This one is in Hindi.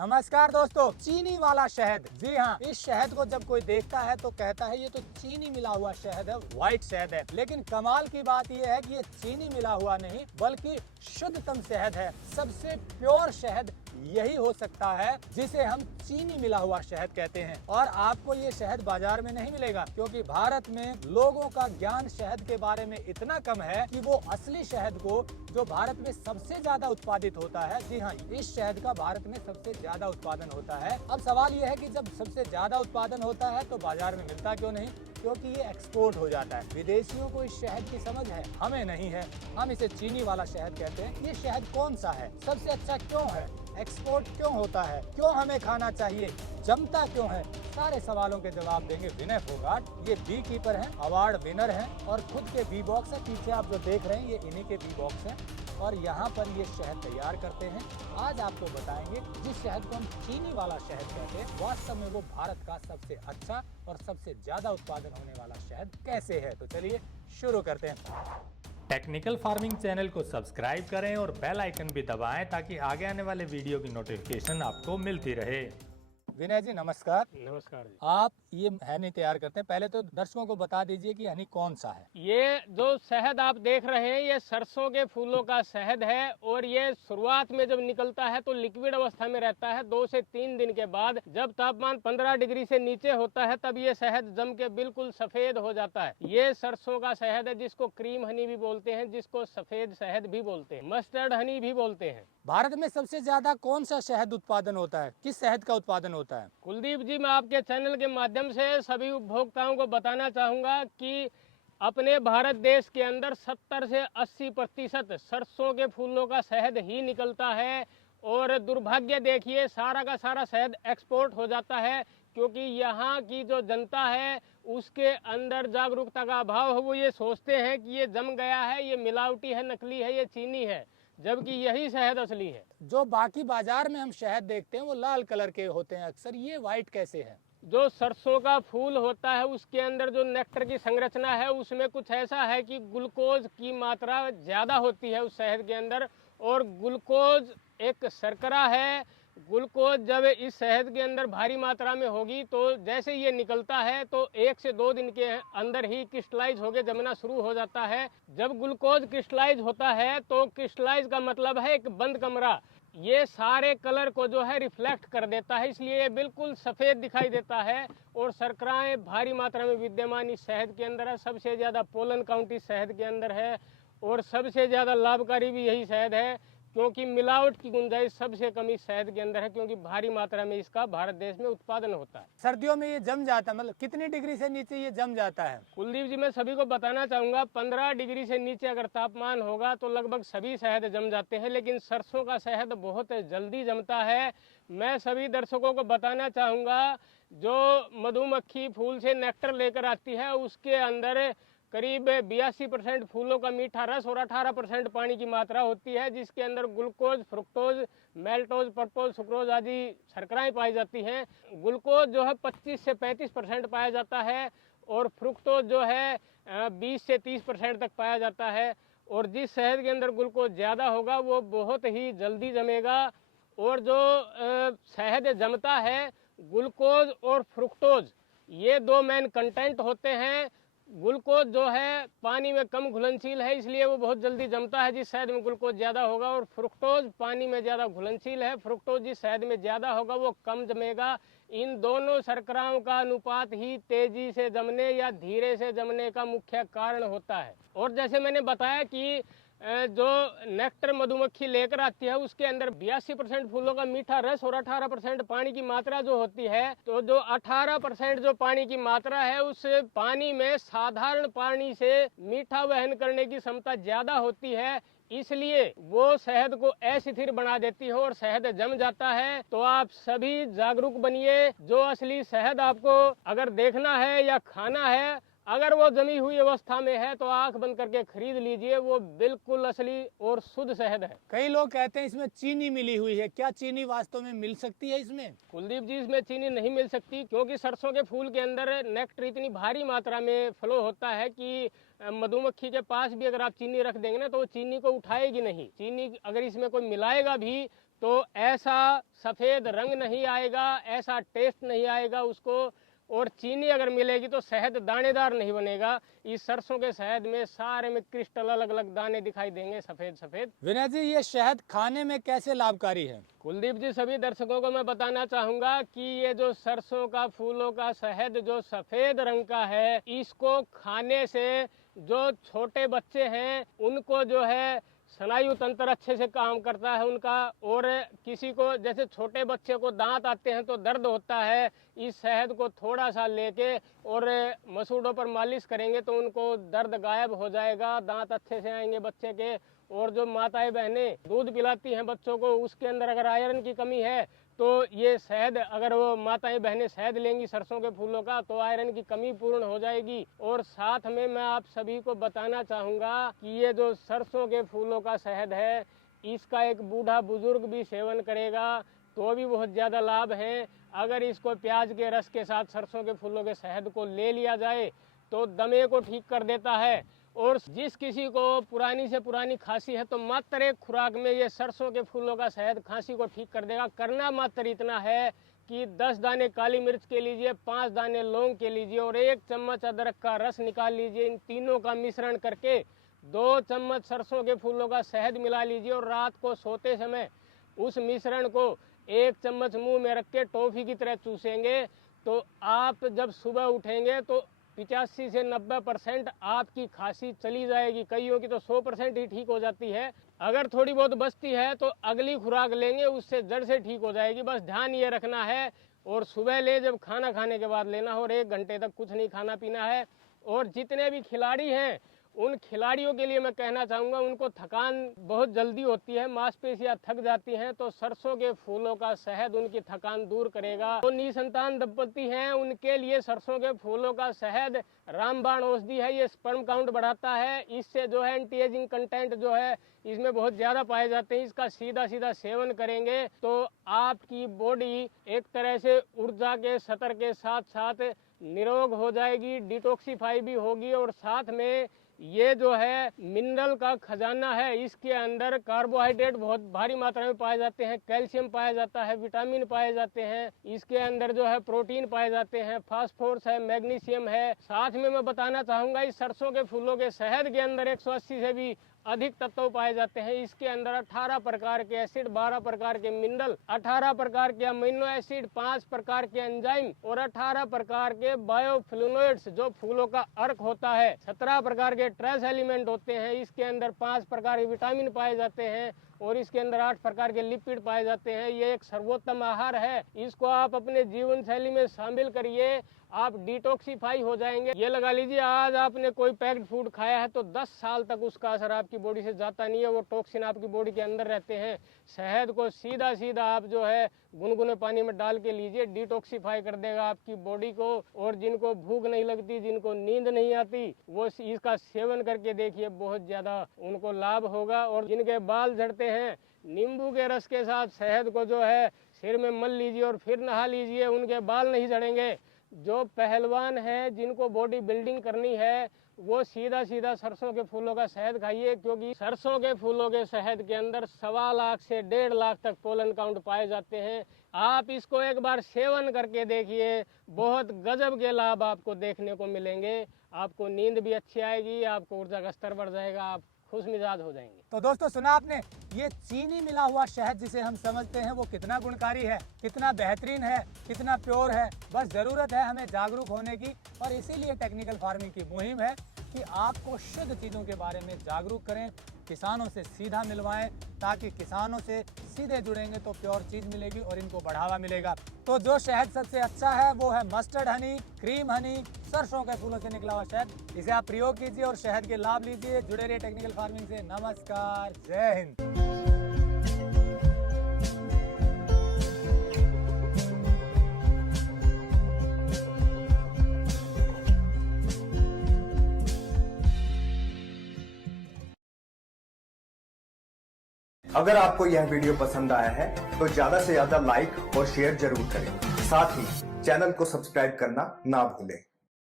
नमस्कार दोस्तों, चीनी वाला शहद। जी हाँ, इस शहद को जब कोई देखता है तो कहता है ये तो चीनी मिला हुआ शहद है, व्हाइट शहद है। लेकिन कमाल की बात ये है कि ये चीनी मिला हुआ नहीं बल्कि शुद्धतम शहद है। सबसे प्योर शहद यही हो सकता है जिसे हम चीनी मिला हुआ शहद कहते हैं। और आपको ये शहद बाजार में नहीं मिलेगा क्योंकि भारत में लोगों का ज्ञान शहद के बारे में इतना कम है कि वो असली शहद को जो भारत में सबसे ज्यादा उत्पादित होता है, जी हाँ, इस शहद का भारत में सबसे ज्यादा उत्पादन होता है। अब सवाल यह है कि जब सबसे ज्यादा उत्पादन होता है तो बाजार में मिलता क्यों नहीं? क्योंकि ये एक्सपोर्ट हो जाता है। विदेशियों को इस शहद की समझ है, हमें नहीं है। हम इसे चीनी वाला शहद कहते हैं। ये शहद कौन सा है, सबसे अच्छा क्यों है, एक्सपोर्ट क्यों होता है, क्यों हमें खाना चाहिए, जमता क्यों है, सारे सवालों के जवाब देंगे विनय फोगाट। ये बी कीपर हैं, अवार्ड विनर हैं और खुद के बी बॉक्स है। पीछे आप जो देख रहे हैं ये इन्हीं के बी बॉक्स हैं और यहाँ पर ये शहद तैयार करते हैं। आज आपको बताएंगे जिस शहद को हम चीनी वाला शहद कहते हैं, वास्तव में वो भारत का सबसे अच्छा और सबसे ज्यादा उत्पादन होने वाला शहद कैसे है। तो चलिए शुरू करते हैं। टेक्निकल फार्मिंग चैनल को सब्सक्राइब करें और बेल आइकन भी दबाएं ताकि आगे आने वाले वीडियो की नोटिफिकेशन आपको मिलती रहे। विनय जी नमस्कार। नमस्कार जी। आप ये हनी तैयार करते हैं, पहले तो दर्शकों को बता दीजिए कि हनी कौन सा है। ये जो शहद आप देख रहे हैं ये सरसों के फूलों का शहद है और ये शुरुआत में जब निकलता है तो लिक्विड अवस्था में रहता है। 2 से 3 दिन के बाद जब तापमान 15 डिग्री से नीचे होता है तब ये शहद जम के बिल्कुल सफेद हो जाता है। ये सरसों का शहद है जिसको क्रीम हनी भी बोलते हैं, जिसको सफेद शहद भी बोलते हैं, मस्टर्ड हनी भी बोलते हैं। भारत में सबसे ज्यादा कौन सा शहद उत्पादन होता है, किस शहद का उत्पादन होता है? कुलदीप जी, मैं आपके चैनल के माध्यम से सभी उपभोक्ताओं को बताना चाहूँगा कि अपने भारत देश के अंदर 70 से 80% सरसों के फूलों का शहद ही निकलता है। और दुर्भाग्य देखिए, सारा का सारा शहद एक्सपोर्ट हो जाता है क्योंकि यहाँ की जो जनता है उसके अंदर जागरूकता का अभाव है। वो ये सोचते हैं कि ये जम गया है, ये मिलावटी है, नकली है, ये चीनी है, जबकि यही शहद असली है। जो बाकी बाजार में हम शहद देखते हैं वो लाल कलर के होते हैं अक्सर, ये व्हाइट कैसे है? जो सरसों का फूल होता है उसके अंदर जो नेक्टर की संरचना है उसमें कुछ ऐसा है कि ग्लूकोज की मात्रा ज़्यादा होती है उस शहद के अंदर। और ग्लूकोज एक शर्करा है। ग्लूकोज जब इस शहद के अंदर भारी मात्रा में होगी तो जैसे ये निकलता है तो 1 से 2 दिन के अंदर ही क्रिस्टलाइज होकर जमना शुरू हो जाता है। जब ग्लूकोज क्रिस्टलाइज होता है तो क्रिस्टलाइज का मतलब है एक बंद कमरा, ये सारे कलर को जो है रिफ्लेक्ट कर देता है, इसलिए ये बिल्कुल सफ़ेद दिखाई देता है। और शर्कराएँ भारी मात्रा में विद्यमान इस शहद के अंदर है। सबसे ज़्यादा पोलन काउंट इस शहद के अंदर है और सबसे ज़्यादा लाभकारी भी यही शहद है क्योंकि मिलावट की गुंजाइश सबसे कम इस शहद के अंदर है क्योंकि भारी मात्रा में इसका भारत देश में उत्पादन होता है। सर्दियों में ये जम जाता है, मतलब कितनी डिग्री से नीचे ये जम जाता है? कुलदीप जी, मैं सभी को बताना चाहूँगा 15 डिग्री से नीचे अगर तापमान होगा तो लगभग सभी शहद जम जाते हैं, लेकिन सरसों का शहद बहुत जल्दी जमता है। मैं सभी दर्शकों को बताना चाहूँगा, जो मधुमक्खी फूल से नेक्टर लेकर आती है उसके अंदर करीब 82% फूलों का मीठा रस और 18% पानी की मात्रा होती है, जिसके अंदर ग्लूकोज, फ्रुक्टोज, मेल्टोज, पर्टोज, सुक्रोज आदि शर्कराएँ पाई जाती हैं। ग्लूकोज जो है 25 से 35% पाया जाता है और फ्रुक्टोज जो है 20 से 30% तक पाया जाता है। और जिस शहद के अंदर ग्लूकोज ज़्यादा होगा वो बहुत ही जल्दी जमेगा। और जो शहद जमता है, ग्लूकोज और फ्रुक्टोज ये 2 मेन कंटेंट होते हैं। ग्लूकोज जो है पानी में कम घुलनशील है इसलिए वो बहुत जल्दी जमता है जिस शहद में ग्लूकोज ज़्यादा होगा, और फ्रुक्टोज पानी में ज़्यादा घुलनशील है। फ्रुक्टोज जिस शहद में ज़्यादा होगा वो कम जमेगा। इन दोनों शर्कराओं का अनुपात ही तेजी से जमने या धीरे से जमने का मुख्य कारण होता है। और जैसे मैंने बताया कि जो नेक्टर मधुमक्खी लेकर आती है उसके अंदर 82% फूलों का मीठा रस और 18% पानी की मात्रा जो होती है, तो जो 18% जो पानी की मात्रा है उस पानी में साधारण पानी से मीठा वहन करने की क्षमता ज्यादा होती है, इसलिए वो शहद को अस्थिर बना देती है और शहद जम जाता है। तो आप सभी जागरूक बनिए। जो असली शहद आपको अगर देखना है या खाना है, अगर वो जमी हुई अवस्था में है तो आंख बंद करके खरीद लीजिए, वो बिल्कुल असली और शुद्ध शहद है। कई लोग कहते हैं इसमें चीनी मिली हुई है, क्या चीनी वास्तव में मिल सकती है इसमें? कुलदीप जी, इसमें चीनी नहीं मिल सकती क्योंकि सरसों के फूल के अंदर नेक्टर इतनी भारी मात्रा में फ्लो होता है कि मधुमक्खी के पास भी अगर आप चीनी रख देंगे ना तो वो चीनी को उठाएगी नहीं। चीनी अगर इसमें कोई मिलाएगा भी तो ऐसा सफ़ेद रंग नहीं आएगा, ऐसा टेस्ट नहीं आएगा उसको। और चीनी अगर मिलेगी तो शहद दानेदार नहीं बनेगा। इस सरसों के शहद में सारे में क्रिस्टल अलग अलग दाने दिखाई देंगे, सफ़ेद सफ़ेद। विनय जी, ये शहद खाने में कैसे लाभकारी है? कुलदीप जी, सभी दर्शकों को मैं बताना चाहूँगा कि ये जो सरसों का फूलों का शहद जो सफ़ेद रंग का है, इसको खाने से जो छोटे बच्चे हैं उनको जो है स्नायु तंत्र अच्छे से काम करता है उनका। और किसी को जैसे छोटे बच्चे को दांत आते हैं तो दर्द होता है, इस शहद को थोड़ा सा लेके और मसूड़ों पर मालिश करेंगे तो उनको दर्द गायब हो जाएगा, दांत अच्छे से आएंगे बच्चे के। और जो माताएं बहनें दूध पिलाती हैं बच्चों को, उसके अंदर अगर आयरन की कमी है तो ये शहद, अगर वो माताएं बहनें शहद लेंगी सरसों के फूलों का, तो आयरन की कमी पूर्ण हो जाएगी। और साथ में मैं आप सभी को बताना चाहूँगा कि ये जो सरसों के फूलों का शहद है, इसका एक बूढ़ा बुजुर्ग भी सेवन करेगा तो भी बहुत ज़्यादा लाभ है। अगर इसको प्याज के रस के साथ सरसों के फूलों के शहद को ले लिया जाए तो दमे को ठीक कर देता है। और जिस किसी को पुरानी से पुरानी खांसी है तो मात्र एक खुराक में ये सरसों के फूलों का शहद खांसी को ठीक कर देगा। करना मात्र इतना है कि 10 दाने काली मिर्च के लीजिए, 5 दाने लौंग के लीजिए और 1 चम्मच अदरक का रस निकाल लीजिए। इन तीनों का मिश्रण करके 2 चम्मच सरसों के फूलों का शहद मिला लीजिए और रात को सोते समय उस मिश्रण को 1 चम्मच मुंह में रख के टॉफी की तरह चूसेंगे। तो आप जब सुबह उठेंगे तो 85 से 90% आपकी खांसी चली जाएगी। कईयों की तो 100% ही ठीक हो जाती है। अगर थोड़ी बहुत बचती है तो अगली खुराक लेंगे, उससे जड़ से ठीक हो जाएगी। बस ध्यान ये रखना है। और सुबह ले, जब खाना खाने के बाद लेना हो और 1 घंटे तक कुछ नहीं खाना पीना है। और जितने भी खिलाड़ी हैं उन खिलाड़ियों के लिए मैं कहना चाहूँगा, उनको थकान बहुत जल्दी होती है, मांसपेशियाँ थक जाती हैं, तो सरसों के फूलों का शहद उनकी थकान दूर करेगा। तो निसंतान दंपति हैं उनके लिए सरसों के फूलों का शहद रामबाण औषधि है। ये स्पर्म काउंट बढ़ाता है, इससे जो है एंटी एजिंग कंटेंट जो है इसमें बहुत ज़्यादा पाए जाते हैं। इसका सीधा सीधा सेवन करेंगे तो आपकी बॉडी एक तरह से ऊर्जा के स्तर के साथ साथ निरोग हो जाएगी, डिटॉक्सिफाई भी होगी। और साथ में ये जो है मिनरल का खजाना है, इसके अंदर कार्बोहाइड्रेट बहुत भारी मात्रा में पाए जाते हैं, कैल्शियम पाया जाता है, विटामिन पाए जाते हैं, इसके अंदर जो है प्रोटीन पाए जाते हैं, फास्फोरस है, मैग्नीशियम है। साथ में मैं बताना चाहूँगा, इस सरसों के फूलों के शहद के अंदर 180 से भी अधिक तत्व पाए जाते हैं। इसके अंदर 18 प्रकार के एसिड, 12 प्रकार के मिनरल, 18 प्रकार के अमीनो एसिड, 5 प्रकार के एंजाइम और 18 प्रकार के बायोफ्लैवोनॉइड्स जो फूलों का अर्क होता है, 17 प्रकार के ट्रेस एलिमेंट होते हैं। इसके अंदर 5 प्रकार के विटामिन पाए जाते हैं और इसके अंदर 8 प्रकार के लिपिड पाए जाते हैं। ये एक सर्वोत्तम आहार है, इसको आप अपने जीवन शैली में शामिल करिए, आप डिटॉक्सिफाई हो जाएंगे। ये लगा लीजिए, आज आपने कोई पैक्ड फूड खाया है तो 10 साल तक उसका असर आपकी बॉडी से जाता नहीं है, वो टॉक्सिन आपकी बॉडी के अंदर रहते हैं। शहद को सीधा सीधा आप जो है गुनगुने पानी में डाल के लीजिए, डिटॉक्सिफाई कर देगा आपकी बॉडी को। और जिनको भूख नहीं लगती, जिनको नींद नहीं आती, वो इसका सेवन करके देखिए, बहुत ज़्यादा उनको लाभ होगा। और जिनके बाल झड़ते हैं, नींबू के रस के साथ शहद को जो है सिर में मल लीजिए और फिर नहा लीजिए, उनके बाल नहीं झड़ेंगे। जो पहलवान है, जिनको बॉडी बिल्डिंग करनी है, वो सीधा सीधा सरसों के फूलों का शहद खाइए, क्योंकि सरसों के फूलों के शहद के अंदर 1.25 लाख से 1.5 लाख तक पोलन काउंट पाए जाते हैं। आप इसको एक बार सेवन करके देखिए, बहुत गजब के लाभ आपको देखने को मिलेंगे। आपको नींद भी अच्छी आएगी, आपको ऊर्जा का स्तर बढ़ जाएगा, आप खुश मिजाज हो जाएंगे। तो दोस्तों, सुना आपने, ये चीनी मिला हुआ शहद जिसे हम समझते हैं वो कितना गुणकारी है, कितना बेहतरीन है, कितना प्योर है। बस ज़रूरत है हमें जागरूक होने की, और इसीलिए टेक्निकल फार्मिंग की मुहिम है कि आपको शुद्ध चीज़ों के बारे में जागरूक करें, किसानों से सीधा मिलवाएं, ताकि किसानों से सीधे जुड़ेंगे तो प्योर चीज़ मिलेगी और इनको बढ़ावा मिलेगा। तो जो शहद सबसे अच्छा है वो है मस्टर्ड हनी, क्रीम हनी, सरसों के फूलों से निकला हुआ शहद। इसे आप प्रयोग कीजिए और शहद के लाभ लीजिए। जुड़े रहिए टेक्निकल फार्मिंग से। नमस्कार, जय हिंद। अगर आपको यह वीडियो पसंद आया है तो ज्यादा से ज्यादा लाइक और शेयर जरूर करें। साथ ही चैनल को सब्सक्राइब करना ना भूलें।